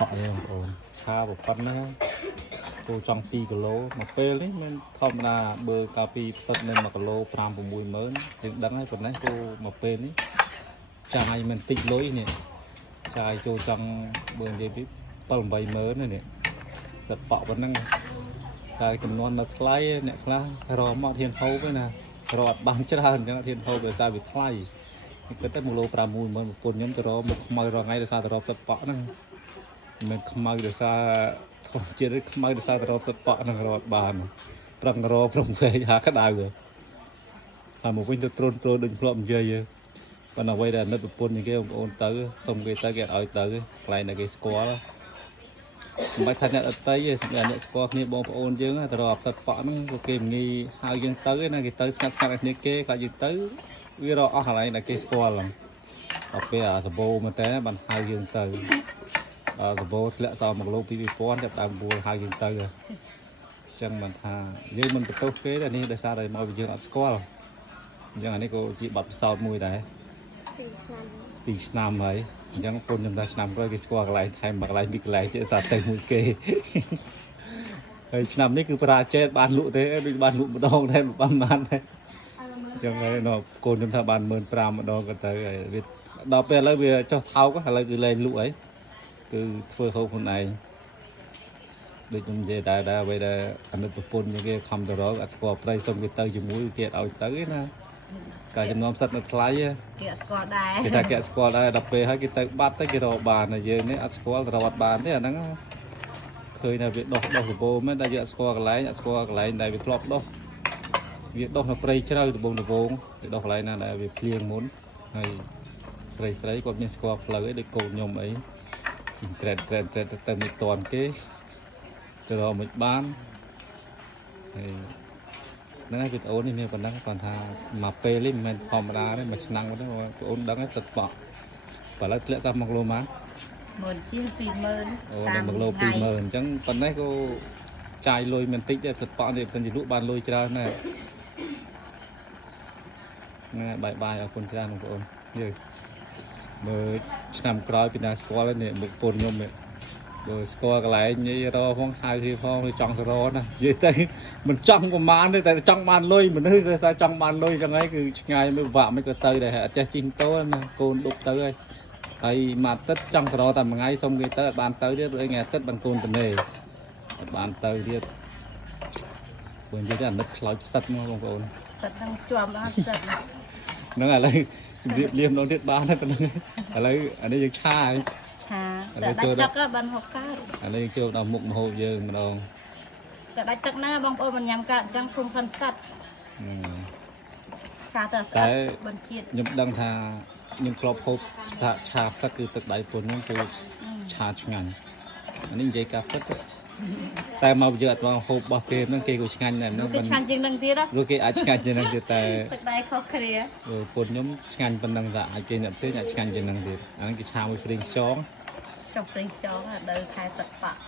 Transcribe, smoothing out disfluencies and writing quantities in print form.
họ ổn cha một phần nữa cô trong 2 kg mà phê đấy nên thom là bơ cà phê sắt nên mà kilo pram của mùi mớn thì đắng hay phần đấy cô mà phê đấy chai mình tích lối nè chai cô trong bơ gì biết tầm bay mớn này nè giật bọ vẫn năng chai cầm non nó thay nè khá rò mọt hiền hấu với nè rọt bán chất hơn cho hiền hấu về sao bị thay cái tết 1 kg pram mùi mớn một côn nhấn từ đó một mời rồi ngay từ sao từ đó giật bọ năng mình không mời được sao chỉ được không được sao rồi sập bọ năng rồi bàn trăng rồi trong về há cái đào rồi một viên trôn đừng lộn dây còn nào quay là nó được pôn những cái ông ôn tới xong cái tới cái ở tới lại là cái score mấy thằng nhận tới nhận score như bom ôn chứ rồi sập bọ nó kìm nghi hai dân tới này cái tới sát như cái cái gì tới vì rồi ở lại là cái score lắm ở phía ở sập bô mà té bằng hai dân tới sập bô lẽ sau một lô pv phone đẹp đang bùa hai dân tới rồi chẳng mình thà như mình tự tốt kế là đi để sao đây mọi việc ở school nhưng anh ấy cô chị bật sau mùi đấyពីឆ្នាំហើយអញ្ចឹងកូនខ្ញុំថាឆ្នាំក្រោយគេស្គាល់កន្លែងថែមមកកន្លែងពីកន្លែងជាសាទៅមួយគេហើយឆ្នាំនេះគឺប្រាជេតបានលក់ទេដូចបានលក់ម្ដងដែរបានដែរអញ្ចឹងហើយកូនខ្ញុំថាបាន15000ម្ដងក៏ទៅហើយវាដល់ពេលឥឡូវវាចុះថោកឥឡូវគឺលែងលក់ហើយគឺធ្វើហូបខ្លួនឯងដូចខ្ញុំនិយាយដែរអ្វីដែលអានិតប្រពន្ធគេខំទៅរកអត់ស្គាល់ប្រៃសុំគេទៅជាមួយគេឲ្យទៅណាការចំនួនសិតនៅថ្លៃគេអត់ស្គាល់ដែរគេថាគេអត់ស្គាល់ដែរដល់ពេលហើយគេទៅបាត់ទៅគេរកបានហើយយើងនេះអត់ស្គាល់រត់បានទេអាហ្នឹងឃើញថាវាដុះសបោមែនតែយើងអត់ស្គាល់កន្លែងអត់ស្គាល់កន្លែងដែលវាធ្លាប់ដុះវាដុះនៅព្រៃជ្រៅដបងវាដុះកន្លែងណាដែលវាភ្លៀងមុនហើយស្រីគាត់មានស្គាល់ផ្លូវអីដូចកូនខ្ញុំអីជីក្រែតទៅមិនតាន់គេទៅរកមិនបានហើយហ្នឹងហើយវីដេអូនេះមានប៉ុណ្ណឹងគាត់ថាមកពេលនេះមិនមែនធម្មតាទេមួយឆ្នាំទេបងប្អូនដឹងទឹកបក់បើឥឡូវធ្លាក់តាម1 គីឡូម៉ា10000ជាង20000អូ1 គីឡូ20000អញ្ចឹងប៉ុណ្ណេះក៏ចាយលុយមិនតិចទេទឹកបក់នេះបើសិនជាលក់បានលុយច្រើនណាស់ហ្នឹងហើយបាយអរគុណច្រើនបងប្អូនយើមើលឆ្នាំក្រោយពីណាស្គាល់នេះមុខពុនខ្ញុំនេះបើស្គាល់កន្លែងនេះរកផងហៅគេផងឬចង់ទៅរកណានិយាយទៅមិនចង់ប្រមាណទេតែចង់បានលុយមនុស្សតែចង់បានលុយចឹងហើយគឺឆ្ងាយមិនពិបាកមិនក៏ទៅដែរអត់ចេះជិះម៉ូតូណាកូនដប់ទៅហើយមួយទឹកចង់ទៅរកតែមួយថ្ងៃសុំគេទៅអត់បានទៅទៀតឬថ្ងៃអាទិត្យបានកូនទៅនេអត់បានទៅទៀតបើនិយាយទៅអាណិតខ្លោចសិតមកបងប្អូនសិតហ្នឹងជាប់អត់សិតហ្នឹងឥឡូវជំរាបលាម្ដងទៀតបានហើយប៉ុណ្ណឹងឥឡូវអានេះយើងឆាហើយឆាតែដាច់ទឹកបានហូបកើតអានេះចូលដល់មុខម្ហូបយើងម្ដងតែដាច់ទឹកហ្នឹងបងប្អូនមិនញ៉ាំកើតអញ្ចឹងភូមិផិនសិតឆាទៅស្អិតបញ្ជាតិខ្ញុំដឹងថាខ្ញុំធ្លាប់ហូបឆាផ្សិតគឺទឹកដៃពុនហ្នឹងគឺឆាឆ្ងាញ់អានេះនិយាយការផ្សិតតែមកយើងអត់មកហូបរបស់គេហ្នឹងគេក៏ឆ្ងាញ់ដែរហ្នឹងគេឆ្ងាញ់ជាងនឹងទៀតព្រោះគេអាចឆ្ងាញ់ជាងនឹងទៀតតែទឹកដៃខុសគ្នាពុនខ្ញុំឆ្ងាញ់ប៉ុណ្ណឹងថាអាចគេអ្នកផ្សេងអាចឆ្ងាញ់ជាងនឹងទៀតអានេះគេឆាមួយព្រីងខ្យងចុះព្រីងខ្យងដល់ខែសឹកបាក់